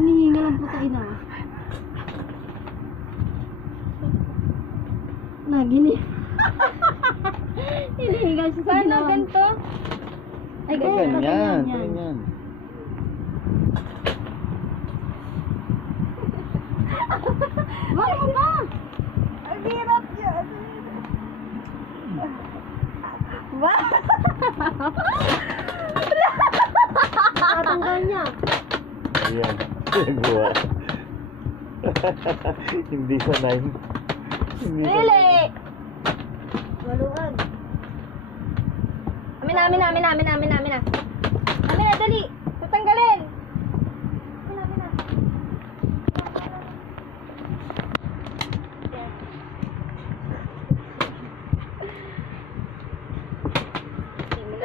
Hinihinga lang po tayo na. Nagini. Hinihinga siya sa Paano ganito? Ay, Ganyan. Wala mo ba? Ang hirap yan. Ba? Tatanggal niya. Ayan. Ginagawa. Hindi sanay. Hindi sanay. Really? Waluan. Amin na. Amin na, dali. Tatanggalin. Amin na.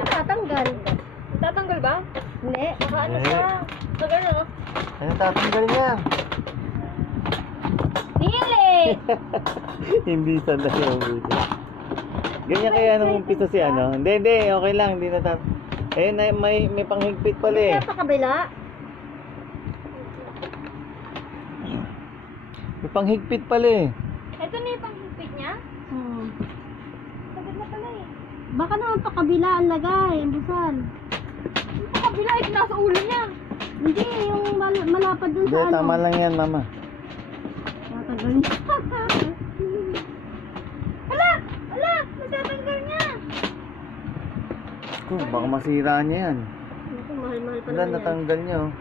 Tatanggal. Tatanggal ba? Hindi. Baka ano Hindi. siya? Tagal no? Ano tatanggal niya? Dili! Hindi sanay yung video. Ganyan kaya nung umpisa si ano? Hindi, okay lang, hindi na ayun, may panghigpit pala eh. Kaya pa kabila. May panghigpit pala eh. Ito na yung panghigpit niya? Tagal na pala eh. Baka naman pa kabila ang lagay, ang busal. Yung sa kabila, ito nasa ulo niya. Hindi, yung malapad dun Hindi, sa ano. tama lang yan, mama. Tatanggal niya. Hala! Natatanggal niya. Baka masira niya yan. Ito, mahal-mahal pa Wala, naman yan. natanggal niya oh.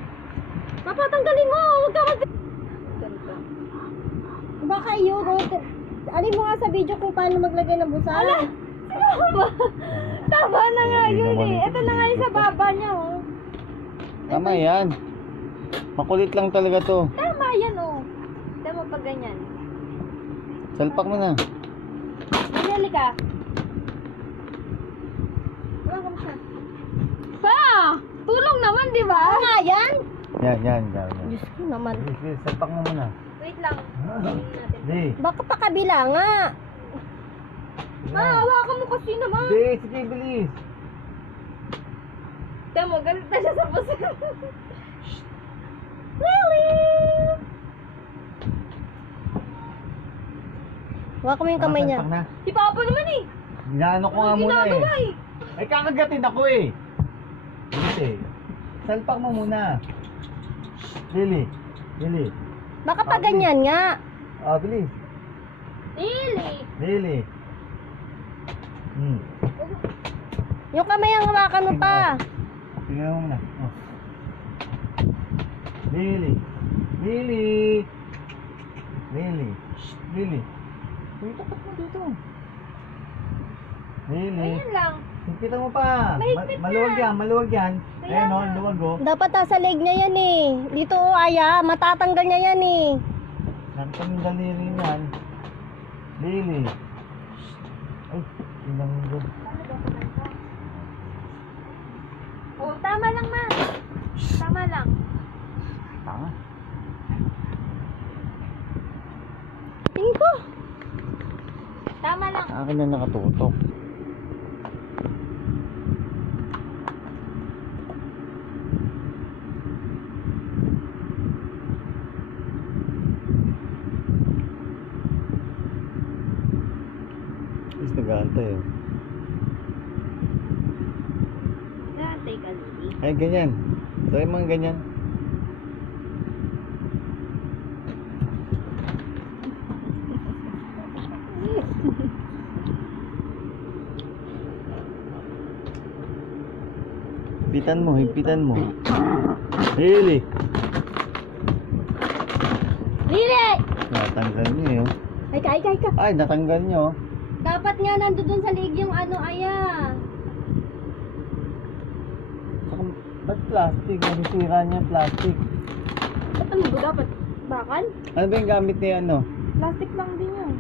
Papatanggalin mo! Huwag ka mag... Ganito. Baka yun, alin mo nga sa video kung paano maglagay ng busal. Ala! Sino ba? Tama na nga Hindi yun naman eh. ito Ito na nga yung sa baba niya oh. Tama yan. Makulit lang talaga to. Tama yan oh. Tama pag ganyan. Salpak mo na. Binili ka. Wala ka siya. Pa! Tulong naman, di ba? Oo nga yan! Yan. Diyos ko naman. Please, salpak mo muna. Wait lang. Tingnan natin. Hindi. Baka pa kabila nga. Ma, hawakan mo kasi naman. Hindi, sige, bilis. Tama mo, galit na siya sa puso. Really? Huwag mo yung kamay niya. Salpak na. Si Papa naman eh. Inaano ko nga Ang muna ginagawa eh. eh. Ay, kakagatin ako eh. Bilis eh. Salpak mo muna. Lili. Baka pa ganyan nga. Ah, bilis. Really? Yung kamay ang hawakan mo pa. Tingnan mo muna. Oh. Lili. Uy, tapat mo dito. Lili. Ayan lang. Higpitan mo pa. Mahigpit na. Maluwag yan. Kaya Ayan o, nga. luwag o. Dapat nasa leg niya yan eh. Dito o aya, matatanggal niya yan eh. Nagtanggal nili yan. Lili. Ay, tinanggal. Oh, tama lang ma. Tama lang. Tanga. Tingin ko. Tama lang. Akin na nakatutok. Is nag-aantay eh. Take a look. Ay, ganyan. Try mo ang ganyan. Higpitan mo. Really? Natanggal niyo yun. Ay ka. Ay, natanggal niyo. Dapat nga nandoon sa leg yung ano aya. Ba't plastic? Nasisira niya plastic. Ba't ano ba dapat? Bakal? Ano ba yung gamit niya ano? Plastic lang din yun.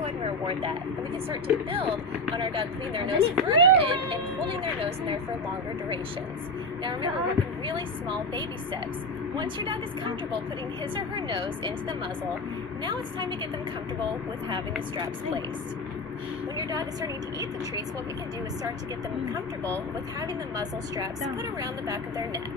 Going to reward that, and we can start to build on our dog putting their nose further in and holding their nose in there for longer durations. Now remember, we're working really small baby steps. Once your dog is comfortable putting his or her nose into the muzzle, now it's time to get them comfortable with having the straps placed. When your dog is starting to eat the treats, what we can do is start to get them comfortable with having the muzzle straps put around the back of their neck.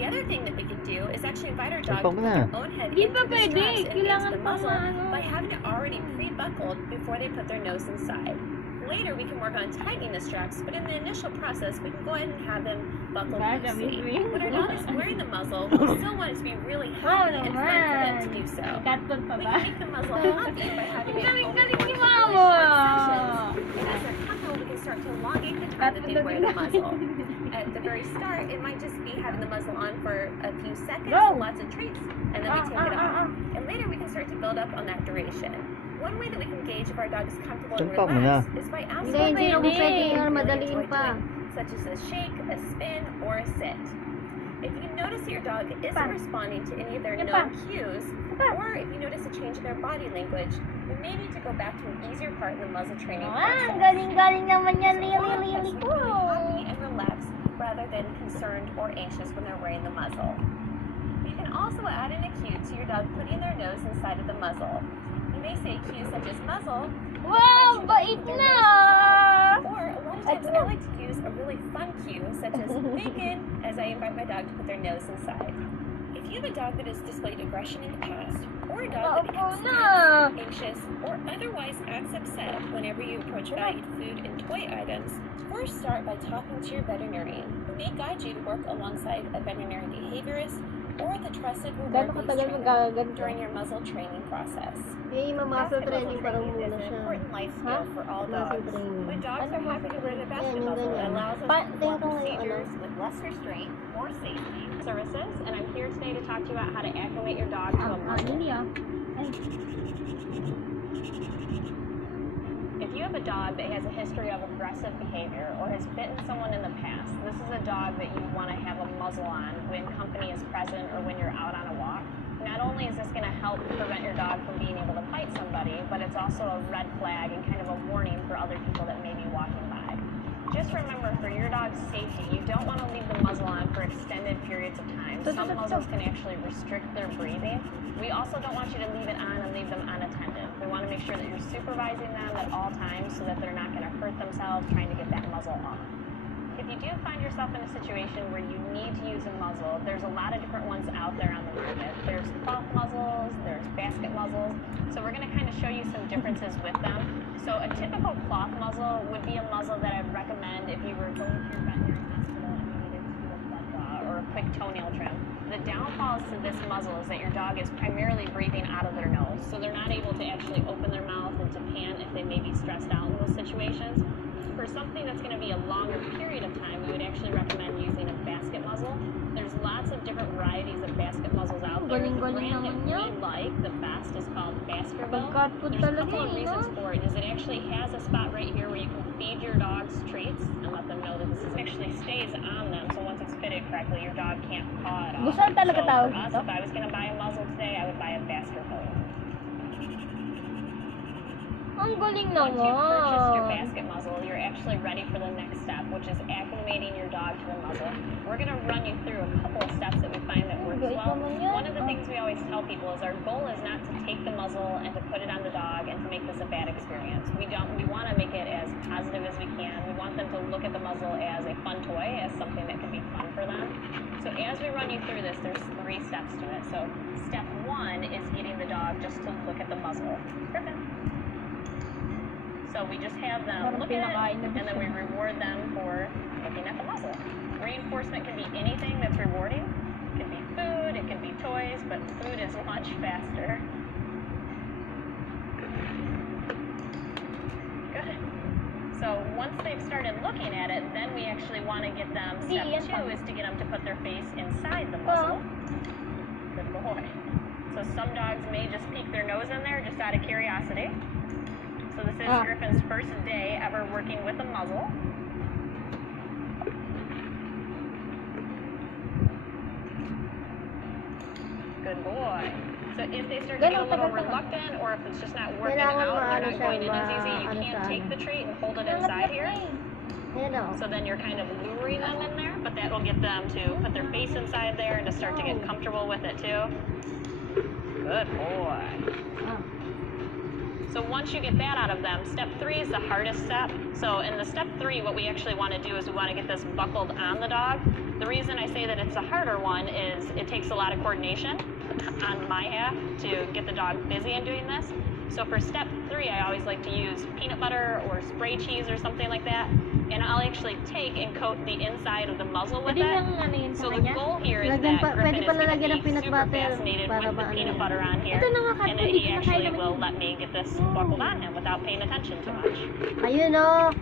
The other thing that we can do is actually invite our dog to Pag put na. their own head Di into pa the pwede. straps and into Kailangan the pa muzzle maano. by having it already pre-buckled before they put their nose inside. Later, we can work on tightening the straps, but in the initial process, we can go ahead and have them buckled loosely. When our dog is wearing the muzzle, we still want it to be really happy and fun for them to do so. Katon pa We ba? can make the muzzle happy by having it only Galing-galing worn ni for really Mama. short sessions. And as they're comfortable, we can start to elongate the time that they wear the muzzle. At the very start, it might just be having the muzzle on for a few seconds, Go. lots of treats, and then we take it off. And later, we can start to build up on that duration. One way that we can gauge if our dog is comfortable and Suntok mo na. relaxed is by asking Hindi them na what they pwede really madaliin enjoy pa. doing, such as a shake, a spin, or a sit. If you notice that your dog isn't responding to any of their known cues, or if you notice a change in their body language, we may need to go back to an easier part in the muzzle training process. Galing-galing naman yan, So Lily, our Lily pets will be ko. happy and relaxed rather than concerned or anxious when they're wearing the muzzle. You can also add in a cue to your dog putting their nose inside of the muzzle. You may say a cue such as muzzle, Wow, bait na! or a lot of times I like to use a really fun cue such as bacon as I invite my dog to put their nose inside. If you have a dog that has displayed aggression in the past, or a dog that becomes tense, anxious, or otherwise acts upset whenever you approach valued food and toy items, first start by talking to your veterinarian, who may guide you to work alongside a veterinary behaviorist or the trusted Gano'ng reward-based katagal trainer magaganto? during your muzzle training process. Yung muscle Basket training muzzle parang training muna is an siya. important life skill for all Muscle dogs. training. When dogs are happy to wear their basket Yan, yung muzzle, it ganyan. allows us to Tingnan perform ko ngayon, procedures with less restraint, more safety, services, and I'm here today to talk to you about how to acclimate your dog to a muzzle. Hindi ah. If you have a dog that has a history of aggressive behavior or has bitten someone in the past, this is a dog that you want to have a muzzle on when company is present or when you're out on a walk. Not only is this going to help prevent your dog from being able to bite somebody, but it's also a red flag and kind of a warning for other people that may be walking by. Just remember, for your dog's safety, you don't want to leave the muzzle on for extended periods of time. Some muzzles can actually restrict their breathing. We also don't want you to leave it on and leave them unattended. We want to make sure that you're supervising them at all times so that they're not going to hurt themselves trying to get that muzzle off. If you do find yourself in a situation where you need to use a muzzle, there's a lot of different ones out there on the market. There's cloth muzzles, there's basket muzzles, so we're going to kind of show you some differences with them. So a typical cloth muzzle would be a muzzle that I'd recommend if you were going to your veterinary hospital and you needed to do a blood draw or a quick toenail trim. The downfalls to this muzzle is that your dog is primarily breathing out of their nose, so they're not able to actually open their mouth and to pant if they may be stressed out in those situations. For something that's going to be a longer period of time, we would actually recommend using a basket muzzle. There's lots of different varieties of basket muzzles out there. The brand that we like the best is called Baskerville. There's a couple of reasons for it. Is it actually has a spot right here where you can feed your dogs treats and let them know that this actually stays on them. So once it's fitted correctly, your dog can't paw it off. Busal talaga So tawag for us, dito? if I was going to buy a muzzle today, I would buy a Baskerville. Ang galing Once you've purchased your naman. basket muzzle, you're actually ready for the next step, which is acclimating your dog to the muzzle. We're going to run you through a couple of steps that we find that works Great well. naman yan. One of the things we always tell people is our goal is not to take the muzzle and to put it on the dog and to make this a bad experience. We want to make it as positive as we can. We want them to look at the muzzle as a fun toy, as something that can be fun for them. So as we run you through this, there's 3 steps to it. So step 1 is getting the dog just to look at the muzzle. Perfect. So we just have them look at it, and then we reward them for looking at the muzzle. Reinforcement can be anything that's rewarding. It can be food, it can be toys, but food is much faster. Good. So once they've started looking at it, then we actually want to get them, step 2 is to get them to put their face inside the muzzle. Good boy. So some dogs may just peek their nose in there just out of curiosity. So this is Griffin's first day ever working with a muzzle. Good boy. So if they start to get a little reluctant or if it's just not working out, they're not going in as easy, you can't take the treat and hold it inside here. So then you're kind of luring them in there, but that will get them to put their face inside there and to start to get comfortable with it too. Good boy. So once you get that out of them, step 3 is the hardest step. So in the step 3, what we actually want to do is we want to get this buckled on the dog. The reason I say that it's a harder one is it takes a lot of coordination on my half to get the dog busy in doing this. So for step 3, I always like to use peanut butter or spray cheese or something like that. And I'll actually take and coat the inside of the muzzle with Pwede it. lang ano yun sa So the kanya? goal here is Lagyan that pa- Griffin pwede is pala going lagyan to ng be peanut super butter fascinated para with the maano peanut yan. butter on here. Ito na nga, And Kat, that hindi he ko na actually kaya will naman let me get this buckled on him without paying attention too much. Ayun oh.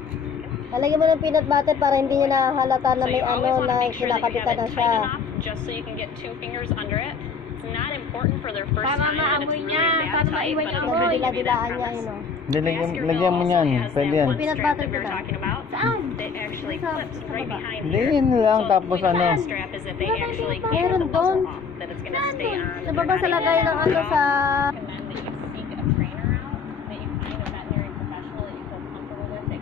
Lalagyan mo ng peanut butter para hindi niya nahalata na So may you always ano want to na make sure that you have kinakapitan na it siya. tight enough just so you can get 2 fingers under it. It's not important for their first Para time that it's maamoy really niya, that para tight, maiwan but yung it'll amoy. really give you that Dila-dilaan niya promise. yun oh. Hindi, The lagyan, Oscar lagyan mo Bill niyan. also has Pwede that yan. one Peanut strap butter that we were diba? talking about Saan? that actually Sa- clips sa right baba. behind Hindi, here. yun lang. So Tapos the point ano. of the strap is that they actually Meron keep the muzzle doon. off, that it's going to stay on. Sa baba sa lagay ng ano sa